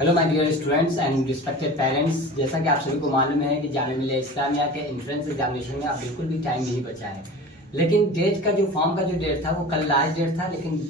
Hello my dear students and respected parents. जैसा कि आप सभी को मालूम है कि जामिया मिलिया इस्लामिया के एंट्रेंस एग्जामिनेशन में अब बिल्कुल भी टाइम नहीं बचा है, लेकिन डेट का जो फॉर्म का जो डेट था वो कल लास्ट डेट था। लेकिन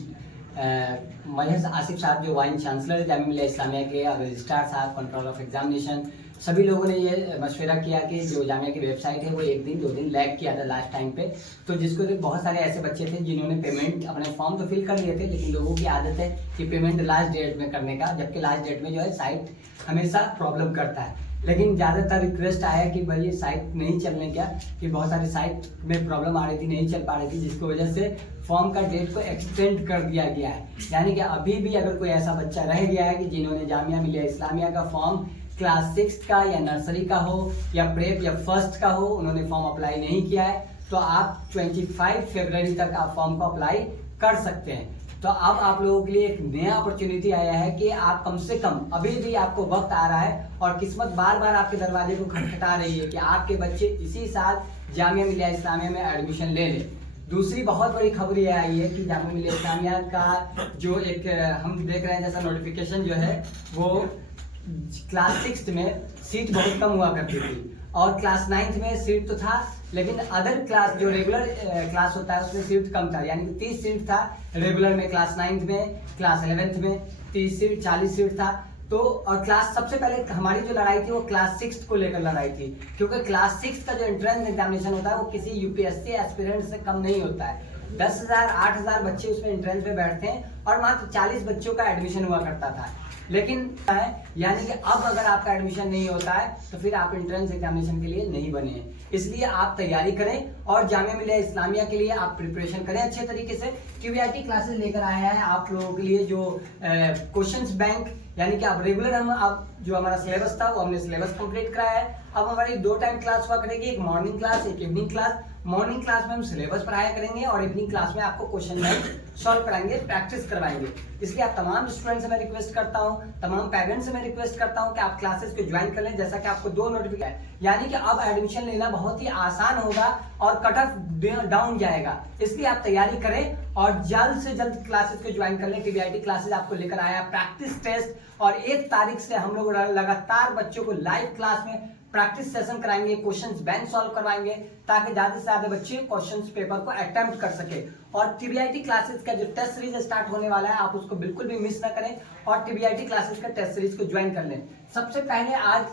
महज आसिफ साहब जो वाइस चांसलर जामिया मिलिया इस्लामिया के और रजिस्ट्रार साहब कंट्रोल ऑफ एग्जामिनेशन सभी लोगों ने ये मशवरा किया कि जो जामिया की वेबसाइट है वो एक दिन 2 दिन लैग किया था लास्ट टाइम पे। तो जिसको बहुत सारे ऐसे बच्चे थे जिन्होंने पेमेंट अपने फॉर्म तो फिल कर लिए थे, लेकिन लोगों की आदत है कि पेमेंट लास्ट डेट में करने का, जबकि लास्ट डेट में जो है साइट हमेशा प्रॉब्लम करता है। लेकिन ज़्यादातर रिक्वेस्ट आया कि भाई ये साइट नहीं चलने का, कि बहुत सारी साइट में प्रॉब्लम आ रही थी, नहीं चल पा रही थी, जिसकी वजह से फॉर्म का डेट को एक्सटेंड कर दिया गया है। यानी कि अभी भी अगर कोई ऐसा बच्चा रह गया है कि जिन्होंने जामिया मिलिया इस्लामिया का फॉर्म क्लास 6 का या नर्सरी का हो या प्रेप या फर्स्ट का हो, उन्होंने फॉर्म अप्लाई नहीं किया है, तो आप 25 फरवरी तक आप फॉर्म को अप्लाई कर सकते हैं। तो अब आप लोगों के लिए एक नया अपॉर्चुनिटी आया है कि आप कम से कम अभी भी आपको वक्त आ रहा है और किस्मत बार बार आपके दरवाजे को खटखटा रही है कि आपके बच्चे इसी साल जामिया मिलिया इस्लामिया में एडमिशन ले लें। दूसरी बहुत बड़ी खबर ये आई है कि जामिया मिलिया इस्लामिया का जो एक हम देख रहे हैं जैसा नोटिफिकेशन जो है वो क्लास 6 में सीट बहुत कम हुआ करती थी और क्लास 9 में सीट तो था, लेकिन अदर क्लास जो रेगुलर क्लास होता है उसमें सीट कम था। यानी कि 30 सीट था रेगुलर में क्लास 9 में, क्लास 11th में 30 सीट 40 सीट था। तो और क्लास सबसे पहले हमारी जो लड़ाई थी वो क्लास 6 को लेकर लड़ाई थी, क्योंकि क्लास 6 का जो एंट्रेंस एग्जामिनेशन होता है वो किसी यूपीएससी एस्पिरेंट से कम नहीं होता है। 10,000 8,000 बच्चे उसमें एंट्रेंस में बैठते हैं और मात्र 40 बच्चों का एडमिशन हुआ करता था। लेकिन यानी कि अब अगर आपका एडमिशन नहीं होता है तो फिर आप एंट्रेंस एग्जामिनेशन के लिए नहीं बने हैं। इसलिए आप तैयारी करें और जामिया मिलिया इस्लामिया के लिए आप प्रिपरेशन करें अच्छे तरीके से। क्यूबीआईटी क्लासेस लेकर आया है आप लोगों के लिए जो क्वेश्चंस बैंक, यानी कि आप रेगुलर अब जो हमारा सिलेबस था वो हमने सिलेबस कंप्लीट कराया है। अब हमारी 2 टाइम क्लास हुआ करेगी, एक मॉर्निंग क्लास एक इवनिंग क्लास। मॉर्निंग क्लास में हम सिलेबस पढ़ाया करेंगे और इवनिंग क्लास में आपको क्वेश्चन बैंक सॉल्व कराएंगे, प्रैक्टिस करवाएंगे। इसलिए आप तमाम स्टूडेंट से मैं रिक्वेस्ट करता हूँ, तमाम पेरेंट्स से मैं रिक्वेस्ट करता हूँ कि आप क्लासेस को ज्वाइन कर लें। जैसा कि आपको 2 नोटिफिकेशन, यानी कि अब एडमिशन लेना बहुत ही आसान होगा और कट ऑफ डाउन जाएगा। इसलिए आप तैयारी करें और जल्द से जल्द क्लासेस को ज्वाइन कर लें। टीबीआईटी क्लासेस आपको लेकर आया प्रैक्टिस टेस्ट और 1 तारीख से हम लोग लगातार बच्चों को लाइव क्लास में प्रैक्टिस सेशन कराएंगे, क्वेश्चंस बैंक सॉल्व करवाएंगे, ताकि ज्यादा से ज्यादा बच्चे क्वेश्चंस पेपर को अटेम्प्ट कर सके। और टीबीआईटी क्लासेस का जो टेस्ट सीरीज स्टार्ट होने वाला है आप उसको बिल्कुल भी मिस ना करें और टीबीआईटी क्लासेस का टेस्ट सीरीज को ज्वाइन कर लें। सबसे पहले आज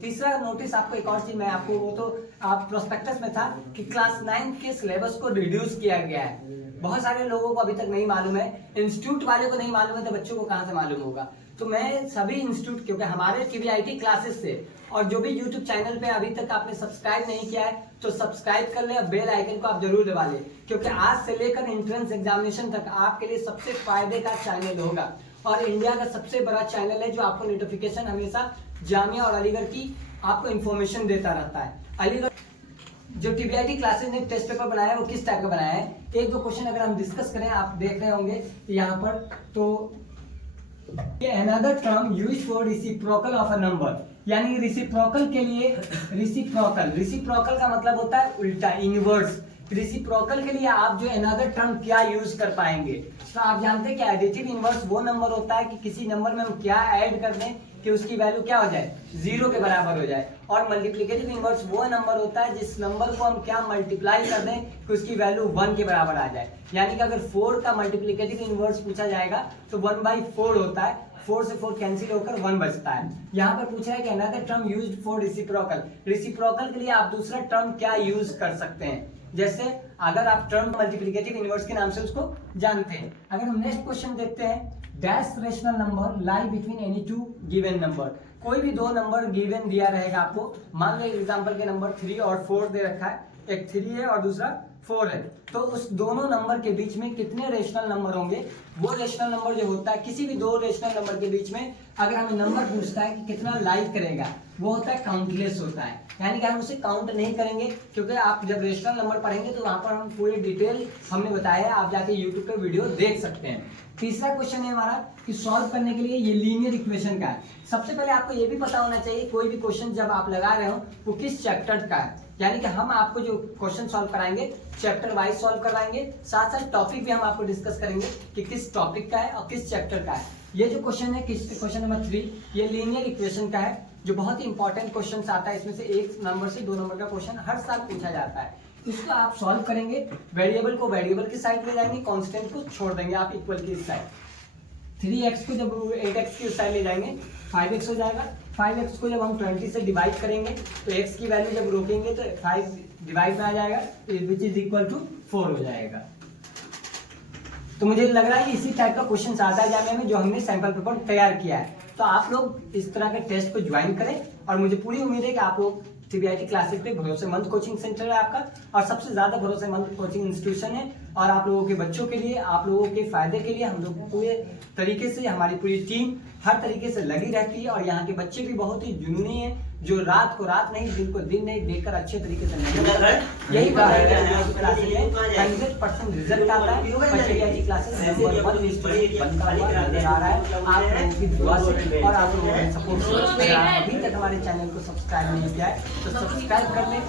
तीसरा नोटिस आपको एक और चीज मैं आपको, वो तो आप प्रोस्पेक्टस में था कि क्लास 9 के सिलेबस को रिड्यूस किया गया है। बहुत सारे लोगों को अभी तक नहीं मालूम है, इंस्टीट्यूट वाले को नहीं मालूम है, तो बच्चों को कहां से मालूम होगा। तो मैं सभी इंस्टीट्यूट, क्योंकि हमारे टीबीआईटी क्लासेस से और जो भी यूट्यूब चैनल पे अभी तक आपने सब्सक्राइब नहीं किया है तो सब्सक्राइब कर ले और बेल आइकन को आप जरूर दबा लें, क्योंकि आज से लेकर एंट्रेंस एग्जामिनेशन तक आपके लिए सबसे फायदे का चैनल होगा और इंडिया का सबसे बड़ा चैनल है जो आपको नोटिफिकेशन हमेशा जामिया और अलीगढ़ की आपको इन्फॉर्मेशन देता रहता है। अलीगढ़ जो टीबीआईटी क्लासेस ने टेस्ट पेपर बनाया है वो किस टाइप का बनाया है, 1-2 क्वेश्चन अगर हम डिस्कस करें, आप देख रहे होंगे यहाँ पर, तो another term used for reciprocal of a number, यानी रिसिप्रोकल के लिए रिसिप्रोकल का मतलब होता है उल्टा, इनवर्स। रिसिप्रोकल के लिए आप जो अनदर टर्म क्या यूज कर पाएंगे, तो आप जानते हैं कि एडिटिव इनवर्स वो नंबर होता है कि किसी नंबर में हम क्या ऐड कर दें कि उसकी वैल्यू क्या हो जाए, 0 के बराबर हो जाए। और मल्टीप्लिकेटिव इनवर्स वो नंबर होता है जिस नंबर को हम क्या मल्टीप्लाई कर दें कि उसकी वैल्यू 1 के बराबर आ जाए। यानी कि अगर 4 का मल्टीप्लिकेटिव इनवर्स पूछा जाएगा तो 1/4 होता है, 4 से 4 कैंसिल होकर 1 बचता है। यहाँ पर पूछा है कि another term used for reciprocal, reciprocal के लिए आप दूसरा टर्म क्या यूज कर सकते हैं। जैसे अगर आप टर्म मल्टीप्लिकेटिव इनवर्स के नाम से उसको जानते हैं। अगर हम नेक्स्ट क्वेश्चन देखते हैं, dash rational number lie between any 2 given number, कोई भी 2 नंबर गिवन दिया रहेगा आपको, मान लो एग्जांपल के नंबर 3 और 4 दे रखा है, एक 3 है और दूसरा 4 है, तो उस दोनों नंबर के बीच में कितने रेशनल नंबर होंगे। वो रेशनल नंबर जो होता है किसी भी 2 रेशनल नंबर के बीच में अगर हमें नंबर पूछता है कि कितना लाई करेगा, वो होता है काउंटलेस होता है, यानी कि हम उसे काउंट नहीं करेंगे, क्योंकि आप जब रेशनल नंबर पढ़ेंगे तो वहां पर हम पूरी डिटेल हमने बताया है, आप जाके यूट्यूब पे वीडियो देख सकते हैं। तीसरा क्वेश्चन है हमारा कि सॉल्व करने के लिए ये लीनियर इक्वेशन का है। सबसे पहले आपको ये भी पता होना चाहिए कोई भी क्वेश्चन जब आप लगा रहे हो वो किस चैप्टर का है, यानी कि हम आपको जो क्वेश्चन सॉल्व कराएंगे चैप्टर वाइज सॉल्व करवाएंगे, साथ साथ टॉपिक भी हम आपको डिस्कस करेंगे कि किस टॉपिक का है और किस चैप्टर का है। ये जो क्वेश्चन है क्वेश्चन नंबर 3, ये लीनियर इक्वेशन का है, जो बहुत ही इंपॉर्टेंट क्वेश्चन आता है। इसमें से 1 नंबर से 2 नंबर का क्वेश्चन हर साल पूछा जाता है। इसको आप सॉल्व करेंगे, वेरिएबल को वेरिएबल की साइड ले जाएंगे, कांस्टेंट को छोड़ देंगे आप इक्वल की साइड। 3x को जब 8x की साइड ले जाएंगे 5x हो जाएगा। 5x को जब हम 20 से डिवाइड करेंगे तो x की वैल्यू जब रोकेंगे तो 5 डिवाइड में आ जाएगा, विच इज इक्वल टू 4 हो जाएगा। तो मुझे लग रहा है कि इसी टाइप का क्वेश्चन आता है जाने में, जो हमने सैंपल पेपर तैयार किया है। तो आप लोग इस तरह के टेस्ट को ज्वाइन करें, और मुझे पूरी उम्मीद है कि आप लोग सीबीआईटी क्लासेस पे भरोसेमंद कोचिंग सेंटर है आपका, और सबसे ज्यादा भरोसेमंद कोचिंग इंस्टीट्यूशन है। और आप लोगों के बच्चों के लिए, आप लोगों के फायदे के लिए हम लोग पूरे तरीके से, हमारी पूरी टीम हर तरीके से लगी रहती है। और यहाँ के बच्चे भी बहुत ही जुनूनी है, जो रात को रात नहीं, दिन को दिन नहीं देखकर अच्छे तरीके से नहीं। यही बात है क्लासेस में 100% रिजल्ट आता है। बच्चे की क्लासेस नंबर 1 लिस्ट में बनता हुआ नजर आ रहा है, आप लोगों की दुआ से और आप लोगों के सपोर्ट से। अभी तक हमारे चैनल को सब्सक्राइब नहीं किया है तो सब्सक्राइब कर लें।